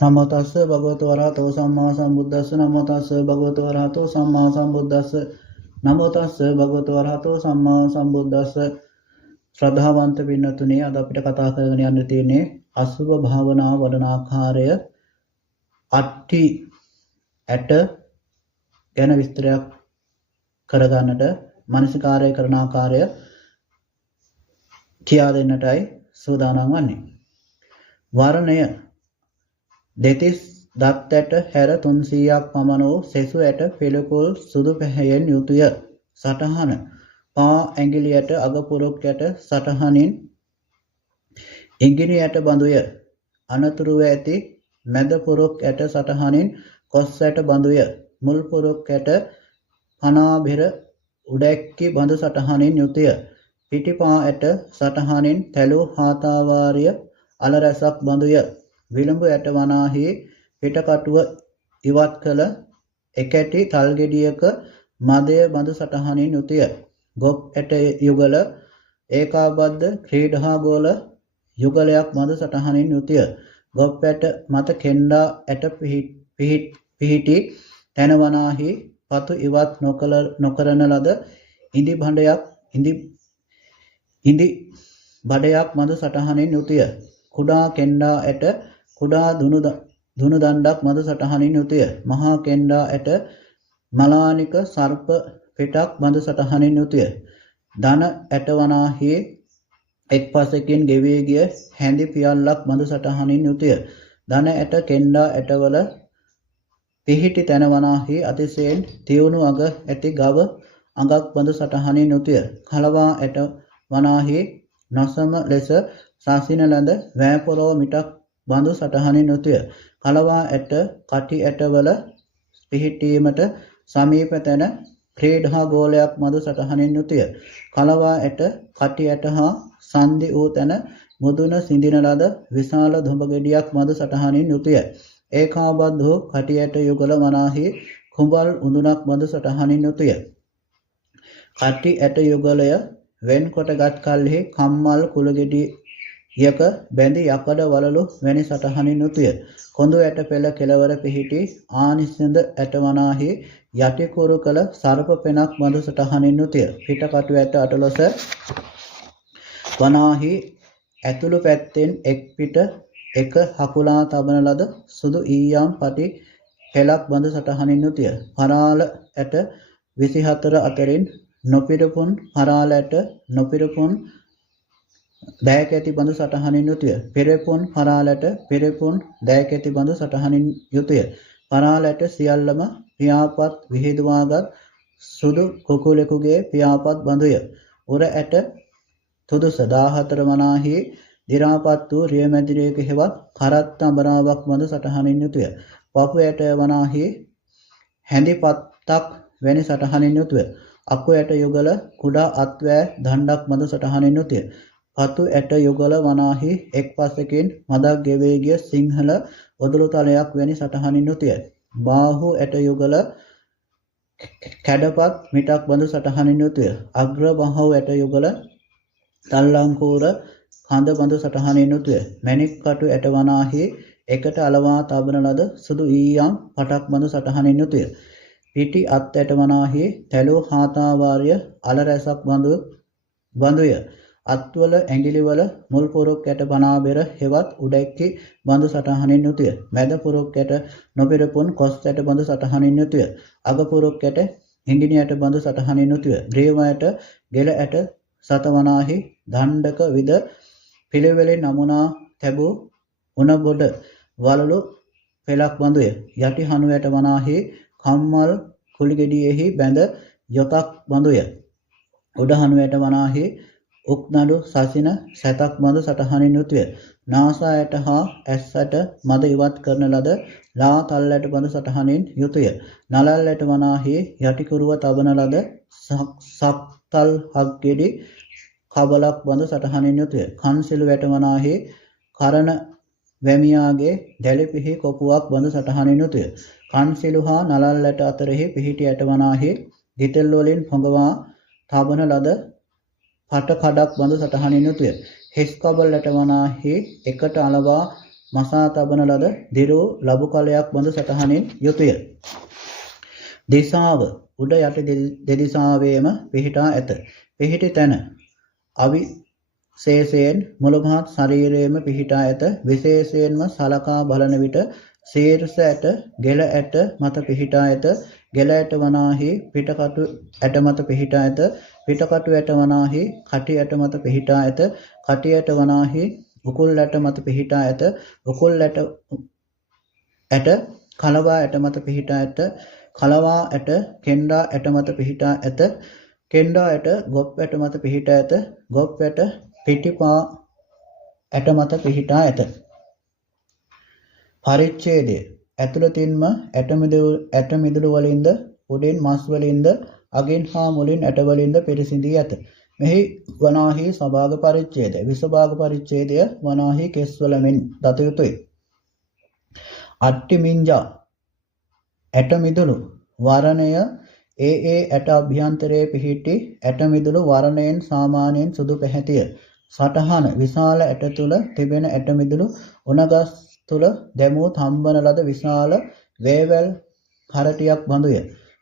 නමෝ තස්ස භගවතු වරහතෝ සම්මා සම්බුද්දස්ස නමෝ තස්ස භගවතු වරහතෝ සම්මා සම්බුද්දස්ස නමෝ තස්ස භගවතු වරහතෝ සම්මා සම්බුද්දස්ස ශ්‍රද්ධාවන්ත පින්නතුනි අද අපිට කතා කරගෙන යන්න තියෙන්නේ අසුභ භාවනා වඩන ආකාරය අට්ටි ඇට ගැන විස්තරයක් කරගන්නට මානසිකාරය කරන ආකාරය කියා දෙන්නටයි සූදානම් වන්නේ. වර්ණය දෙතිස් දත් ඇට හැර 300ක් පමණ වූ සෙසු ඇට පිළිකුල් සුදු පැහැයෙන් යුතුය. සටහන පා ඇඟිලි ඇට අග පුරොක් ඇට සටහනින් ඉඟිණි ඇට බඳුය. අනතුරුව ඇති මැද පුරොක් ඇට සටහනින් කොස් ඇට බඳුය. මුල් පුරොක් ඇට පනාබෙර උඩැක්කි බඳු සටහනින් යුතුය. පිටිපා ඇට සටහනින් තැලූ හාතාවාරිය අල රැසක් බඳුය. විලඹු ඇට වනාහි පිටකටුව ඉවත් කළ එකැටි තල්ගෙඩියක මදය බඳු සටහනින් යුතුය. ගොප් ඇට යුගල ඒකාබද්ධ ක්‍රීඩා ගෝල යුගලයක් බඳු සටහනින් යුතුය. ගොප් ඇට මත කෙන්ඩා ඇට පිහිටි තැන වනාහි පතු ඉවත් නොකරන ලද ඉඳි බඩයක් බඳු සටහනින් යුතුය. කුඩා කෙන්ඩා ඇට කුඩා දුනු දණ්ඩක් මද සටහනින් යුතුය. මහා කෙන්ඩා ඇට මලානික සර්ප පිටක් බඳ සටහනින් යුතුය. ධන ඇට වනාහි එක් පසකින් ගෙවී ගිය හැඳි පියල්ලක් බඳ සටහනින් යුතුය. ධන ඇට කෙන්ඩා ඇටවල පිහිටි තැන වනාහි අතිශයෙන් තියුණු අග ඇති ගව අඟක් බඳ සටහනින් යුතුය. කලවා ඇට වනාහි නොසම ලෙස සාසින ලඳ වෑපොරෝ මිටක් බඳු සටහනින් යුතුය. කලවා ඇට කටි ඇටවල පිහිටීමට සමීප තැන ක්‍රීඩා ගෝලයක් මදු සටහනින් යුතුය. කලවා ඇට කටි ඇට හා සන්ධි වූ තැන මුදුන සිඳින ලද විශාල දුඹ ගෙඩියක් මදු සටහනින් යුතුය. ඒකාබද්ධ වූ කටි ඇට යුගල වනාහි කුඹල් උඳුනක් මදු සටහනින් යුතුය. කටි ඇට යුගලය වෙන් කොටගත් කල්හි කම්මල් කුලගෙඩියක බැඳි යකඩ වලලු වැනි සටහනින් යුතුය. කොඳු ඇට පෙළ කෙළවර පිහිටි ආනිසඳ ඇට වනාහි යටිකුරු කළ සර්ප පෙනක් බඳු සටහනින් යුතුය. පිටකටු ඇට අටලොස වනාහි ඇතුළු පැත්තෙන් එක් පිට එක හකුලා තබන ලද සුදු ඊයම් පටි පෙළක් බඳු සටහනින් යුතුය. පරාල ඇට 24 අතරින් නොපිරපුන් පරාල ඇට නොපිරපුන් දෑකැති බඳු සටහනින් යුතුය. පෙරපුන් පරාලට පෙරපුන් දෑකැති බඳු සටහනින් යුතුය. පරාලට සියල්ලම පියාපත් විහිදුවාගත් සුදු කුකුලෙකුගේ පියාපත් බඳුය. උර ඇට තුදුස 14 වනාහි දිරාපත් වූ රියමැදිරියක හෙවත් කරත් අඹරාවක් බඳු සටහනින් යුතුය. පපු ඇට වනාහි හැඳිපත්තක් වැනි සටහනින් යුතුය. අකු ඇට යුගල කුඩා අත්වැ දණ්ඩක් බඳු සටහනින් යුතුය. පතු ඇට යුගල වනාහි එක් පසකින් මදක් ගෙවේ ගිය සිංහල ඔදළු තලයක් වැනි සටහනින් යුතුය. බාහු ඇට යුගල කැඩපත් මිටක් බඳු සටහනින් යුතුය. අග්‍ර බාහු ඇට යුගල තල්ලංකූර කඳ බඳු සටහනින් යුතුය. මැණික් කටු ඇට වනාහි එකට අලවා තබන ලද සුදු ඊයම් පටක් බඳු සටහනින් යුතුය. පිටි අත් ඇට වනාහි තැලූ හාතාවාරිය අල රැසක් බඳුය. අත්වල ඇඟිලිවල මුල් පුරොක් ඇට පනාබෙර හෙවත් උඩැක්කි බඳු සටහනින් යුතුය. මැද පුරොක් ඇට නොපිරපුන් කොස් ඇට බඳු සටහනින් යුතුය. අග පුරොක් ඇට හිඟිනි ඇට බඳු සටහනින් යුතුය. ග්‍රීව ඇට ගෙල ඇට සත වනාහි දණ්ඩක විද පිළිවෙලින් නමුනා තැබූ උණගොඩ වලලු පෙලක් බඳුය. යටි හනු ඇට වනාහි කම්මල් කුලිගෙඩියෙහි බැඳ යොතක් බඳුය. උඩ හනු ඇට වනාහි උක්නඩු සසින සැතක් බඳු සටහනින් යුතුය. නාසා ඇට හා ඇස් ඇට මද ඉවත් කරන ලද ලා තල් ඇට බඳු සටහනින් යුතුය. නලල් ඇට වනාහි යටිකුරුව තබන ලද සක්තල් හක්ගෙඩි කබලක් බඳු සටහනින් යුතුය. කන්සිලු ඇට වනාහි කරණ වැමියාගේ දැලිපිහි කොපුවක් බඳු සටහනින් යුතුය. කන්සිලු හා නලල් ඇට අතරෙහි පිහිටි ඇට වනාහි ගිතෙල් වලින් පොඟවා තබන ලද පට කඩක් බඳු සටහනින් යුතුය. හිස් කබල් ඇට වනාහි එකට අලවා මසා තබන ලද දිරෝ ලබු කලයක් බඳු සටහනින් යුතුය. දිසාව උඩ යට දෙදිසාවේම පිහිටා ඇත. පිහිටි තැන අවිශේෂයෙන් මුළු මහත් ශරීරයේම පිහිටා ඇත. විශේෂයෙන්ම සලකා බලන විට ශීර්ෂ ඇට ගෙල ඇට මත පිහිටා ඇත. ගෙල ඇට වනාහි පිටකටු ඇට මත පිහිටා ඇත. පිටකටු ඇට වනාහි කටි ඇට මත පිහිටා ඇත. කටි ඇට වනාහි උකුල් ඇට මත පිහිටා ඇත. උකුල් ඇට කලවා ඇට මත පිහිටා ඇත. කලවා ඇට කෙන්ඩා ඇට මත පිහිටා ඇත. කෙන්ඩා ඇට ගොප් ඇට මත පිහිටා ඇත. ගොප් ඇට පිටිපා ඇට මත පිහිටා ඇත. පරිච්ඡේදය ඇතුළතින්ම ඇට මිදුළු වලින්ද උඩින් මස් වලින්ද අගින් හා මුලින් ඇට වලින්ද පිරිසිඳී ඇත. මෙහි වනාහි සභාග පරිච්ඡේදය විසභාග පරිච්ඡේදය වනාහි කෙස් වලමින් දත යුතුය. අට්ටි මිංජා ඇට මිදුළු වර්ණය ඒ ඇට අභ්‍යන්තරයේ පිහිටි ඇට මිදුළු වර්ණයෙන් සාමාන්‍යයෙන් සුදු පැහැතිය. සටහන විශාල ඇට තුල තිබෙන ඇට මිදුළු උණගස් තුල දැමූ තම්බන ලද විශාල වේවැල් කරටියක් බඳුය.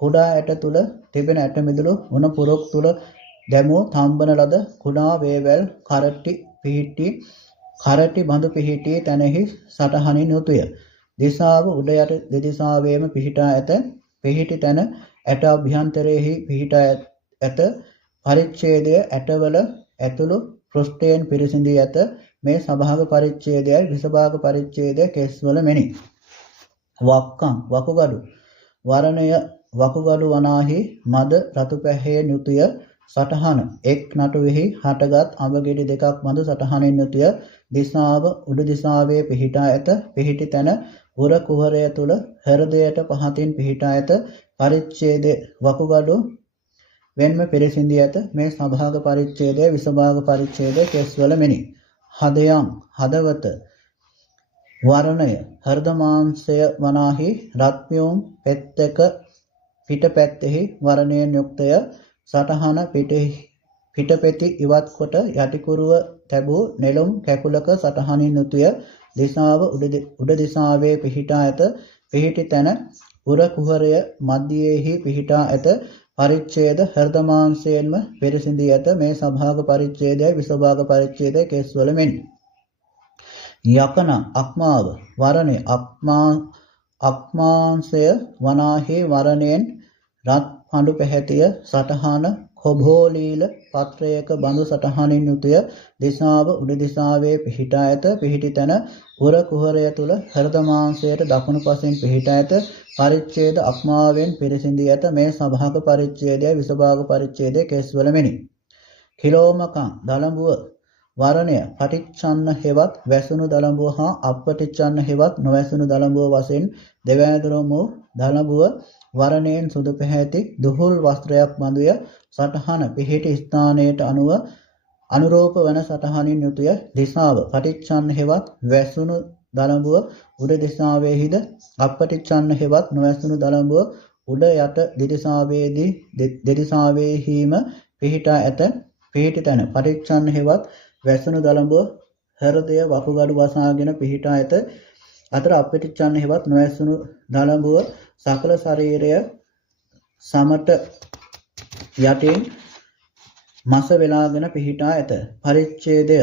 කුඩා ඇට තුල තිබෙන ඇට මිදුළු උණ පුරක් තුල දැමූ තම්බන ලද කුඩා වේවැල් කරටි බඳු පිහිටි තැනෙහි සටහනින් යුතුය. දිසාව උඩ යට දෙදිසාවේම පිහිටා ඇත. පිහිටි තැන ඇට අභ්‍යන්තරයෙහි පිහිටා ඇත. පරිච්ඡේදය ඇටවල ඇතුළු පෘෂ්ඨයෙන් පිරිසිඳී ඇත. මේ සභාග පරිච්ඡේදයයි විසභාග පරිච්ඡේදය කෙස්වල මෙනි. වක්කම් වකුගඩු වර්ණය වකුගඩු වනාහි මද රතු පැහැයෙන් යුතුය. සටහන එක් නටුවෙහි හටගත් අඹ ගෙඩි දෙකක් බඳු සටහනින් යුතුය. දිසාව උඩු දිසාවේ පිහිටා ඇත. පිහිටි තැන උර කුහරය තුල හෘදයට පහතින් පිහිටා ඇත. පරිච්ඡේදය වකුගඩු වෙන්ම පිරිසිඳී ඇත. මේ සභාග පරිච්ඡේදය විසභාග පරිච්ඡේදය කෙස්වල මෙනි. හදයන් හදවත වර්ණය හෘද මාංශය වනාහි රත්මියුම් පෙත්තක පිටපැත්තෙහි වර්ණයෙන් යුක්තය. සටහන පිටපෙති ඉවත් කොට යටිකුරුව තැබූ නෙළුම් කැකුලක සටහනින් යුතුය. දිසාව උඩ දිසාවේ පිහිටා ඇත. පිහිටි තැන උර කුහරය මධ්‍යයේහි පිහිටා ඇත. පරිච්ඡේද හෘද මාංශයෙන්ම පිරිසිඳී ඇත. මේ සභාග පරිච්ඡේදයයි විසභාග පරිච්ඡේදය කෙස්වල මෙන්. යකන අක්මාව වර්ණය අක්මාංශය වනාහි වර්ණයෙන් රත් පඳු පැහැතිය. සටහන කොභෝලීල පත්‍රයක බඳු සටහනින් යුතුය. දිසාව උඩ දිසාවේ පිහිටා ඇත. පිහිටි තැන උර කුහරය තුල හෘද මාංශයට දකුණු පසින් පිහිටා ඇත. පරිච්ඡේද අක්මාවෙන් පිරිසිඳී ඇත. මේ සභාග පරිච්ඡේදය විසභාග පරිච්ඡේදය කෙස්වල මෙනි. කිලෝමකං දලඹුව වර්ණය පටිච්චන්න හෙවත් වැසුණු දලඹුව හා අපටිච්චන්න හෙවත් නොවැසුණු දලඹුව වශයෙන් දෙවැදුරුම් වූ දලඹුව වර්ණයෙන් සුදු පැහැති දුහුල් වස්ත්‍රයක් බඳුය. සටහන පිහිටි ස්ථානයට අනුරූප වන සටහනින් යුතුය. දිසාව පටිච්චන්න හෙවත් වැසුණු දලඹුව උඩ දිසාවේහිද අපටිච්චන්න හෙවත් නොවැසුණු දලඹුව උඩ යට දෙදිසාවේහිම පිහිටා ඇත. පිහිටි තැන පටිච්චන්න හෙවත් වැසුණු දලඹුව හෘදය වකුගඩු වසාගෙන පිහිටා ඇත. අතර අපටිච්චන්න හෙවත් නොවැසුණු දලඹුව සකල ශරීරය සමට යටින් මස වෙලාගෙන පිහිටා ඇත. පරිච්ඡේදය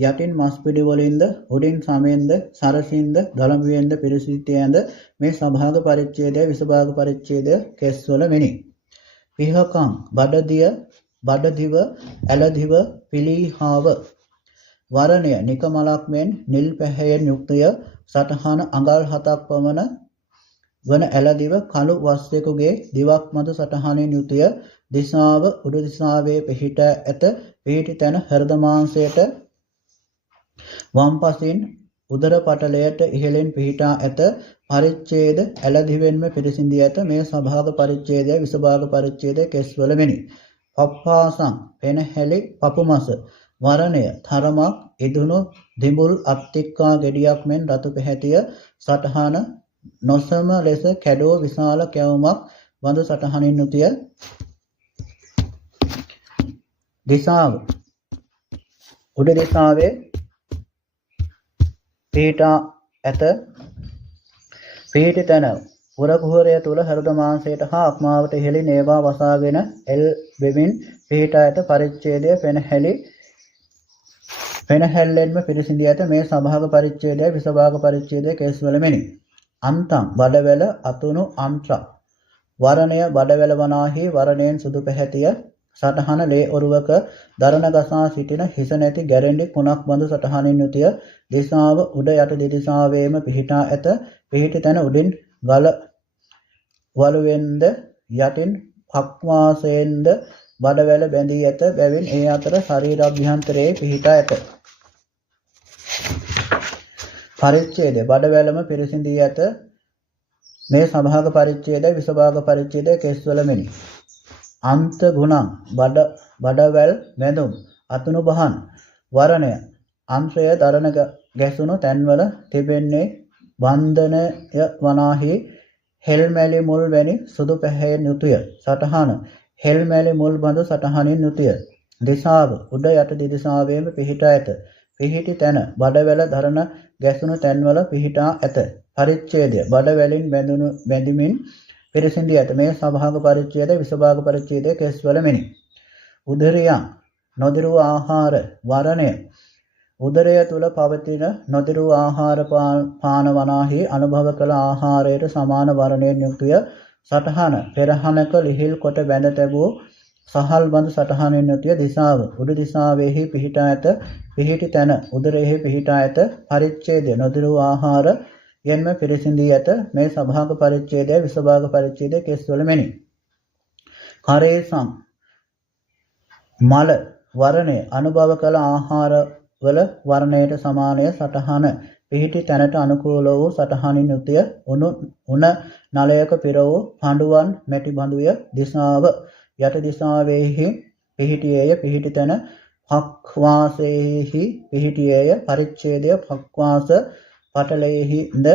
යටින් මස් පිඩි වලින්ද උඩින් සමෙන්ද සරසින්ද දලඹුවෙන්ද පිරිසිදු ඇඳ. මේ සභාග පරිච්ඡේදය විසභාග පරිච්ඡේදය කෙස්වල මෙනි. පිහකම් බඩදිව ඇලදිව පිලීහාව වර්ණය නිකමලක් මෙන් නිල් පැහැයෙන් යුක්තය. සටහන අඟල් 7ක් පමණ වන ඇලදිව කළු වස්යකුගේ දිවක් මත සටහනින් යුතුය. දිසාව උඩු දිසාවේ පිහිටා ඇත. පිහිටි තැන හෘද මාංශයට වම් පසින් උදර පටලයට ඉහළින් පිහිටා ඇත. පරිච්ඡේද ඇලදිවෙන්ම පිරිසිඳී ඇත. මේ සභාග පරිච්ඡේදය විසභාග පරිච්ඡේදය කෙස්වල මෙනි. පප්පාසං පෙනහැලි පපුමස වර්ණය තරමක් ඉදුණු දිඹුල් අත්තික්කා ගෙඩියක් මෙන් රතු පැහැතිය. සටහන නොසම ලෙස කැඩෝ විශාල කැවුමක් බඳු සටහනින් යුතුය. දිසාව උඩ දිසාවේ පිහිටා ඇත පිහිටි තැන උරකුහරය තුල හෘද මාංශයට හා අක්මාවට ඉහළින් ඒවා වසාගෙන එල් වෙමින් පිහිටා ඇත පරිච්ඡේදය පෙනහැල්ලෙන්ම පිරිසිඳී ඇත මේ සභාග පරිච්ඡේදය විසභාග පරිච්ඡේදය කේස්වල මෙනි අන්තං බඩවැල අතුණු අන්ත්‍ර වරණය බඩවැල වනාහි වරණයෙන් සුදු පැහැතිය සටහන ලේ ඔරුවක දරණ ගසා සිටින හිස නැති ගැරෙන්ඩි කුණක් බඳු සටහනින් යුතිය දිසාව උඩ යට දෙදිසාවේම පිහිටා ඇත පිහිටි තැන උඩින් ගල වලුවෙන්ද යටින් පක්වාසයෙන්ද බඩවැල බැඳී ඇත බැවින් ඒ අතර ශරීරාභ්‍යන්තරයේ පිහිටා ඇත පරිච්ඡේදය බඩවැලම පිරිසිඳී ඇත මේ සභාග පරිච්ඡේදය විසභාග පරිච්ඡේදය කෙස්වල මෙනි අන්ත ගුණං බඩවැල් මැදුම් අතුණු බහන් වරණය අන්ත්‍රය දරණ ගැසුණු තැන්වල තිබෙන්නේ බන්ධනය වනාහි හෙල්මැලි මුල් වැනි සුදු පැහැයෙන් යුතුය සටහන හෙල්මැලි මුල් බඳු සටහනින් යුතුය දිසාව උඩ යට දිදිසාවේම පිහිටා ඇත පිහිටි තැන බඩවැල දරණ ගැසුණු තැන්වල පිහිටා ඇත පරිච්ඡේදය බඩවැලින් බැඳිමින් පිරිසිඳී ඇත මේ සභාග පරිච්ඡේදය විසභාග පරිච්ඡේදය කෙස්වල මෙනි උදරියං නොදිරු ආහාර වරණය උදරය තුල පවතින නොදිරු ආහාර පාන වනාහි අනුභව කළ ආහාරයට සමාන වරණයෙන් යුතුය සටහන පෙරහනක ලිහිල් කොට බැඳ තැබූ සහල් බඳු සටහනින් යුතුය දිසාව උඩු දිසාවෙහි පිහිටා ඇත පිහිටි තැන උදරයෙහි පිහිටා ඇත පරිච්ඡේදය නොදිරු ආහාර යෙන්ම පිරිසිඳී ඇත මේ සභාග පරිච්ඡේදය විසභාග පරිච්ඡේදය කෙස්වල මෙනි කරේසං මල වරණය අනුභව කළ ආහාර වල වර්ණයට සමානය සටහන පිහිටි තැනට අනුකූල වූ සටහනින් යුතුය උණ නලයක පිර වූ පඬුවන් මැටි බඳුය දිසාව යට දිසාවෙහි පිහිටියේය පිහිටි තැන පක්වාසයෙහි පිහිටියේය පරිච්ඡේදය පක්වාස පටලයෙහිද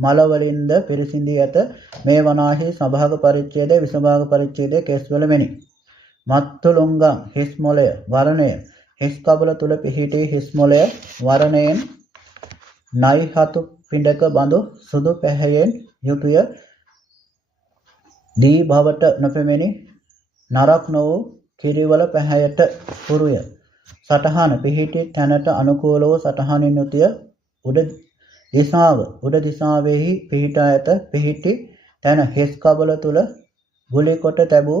මලවලින්ද පිරිසිඳී ඇත මේ වනාහි සභාග පරිච්ඡේදය විසභාග පරිච්ඡේදය කෙස්වල මෙනි මත්තුලුංගං හිස් මොළය වරණය හිස් කබල තුල පිහිටි හිස් මොළය වරණයෙන් නයි හතු පිඬක බඳු සුදු පැහැයෙන් යුතුය දී භවට නොපෙමෙනි නරක් නො වූ කිරිවල පැහැයට පුරුය සටහන පිහිටි තැනට අනුකූල වූ සටහනින් යුතුය උඩ දිසාවෙහි පිහිටා ඇත පිහිටි තැන හිස් කබල තුල ගුලි කොට තැබූ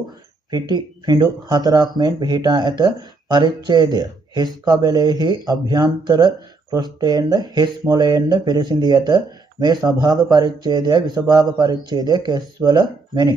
පිටි පිඬු හතරක් මෙන් පිහිටා ඇත පරිච්ඡේදය හිස් කබලෙහි අභ්‍යන්තර පෘෂ්ඨයෙන්ද හිස් මොළයෙන්ද පිරිසිඳී ඇත මේ සභාග පරිච්ඡේදය විසභාග පරිච්ඡේදය කෙස්වල මෙනි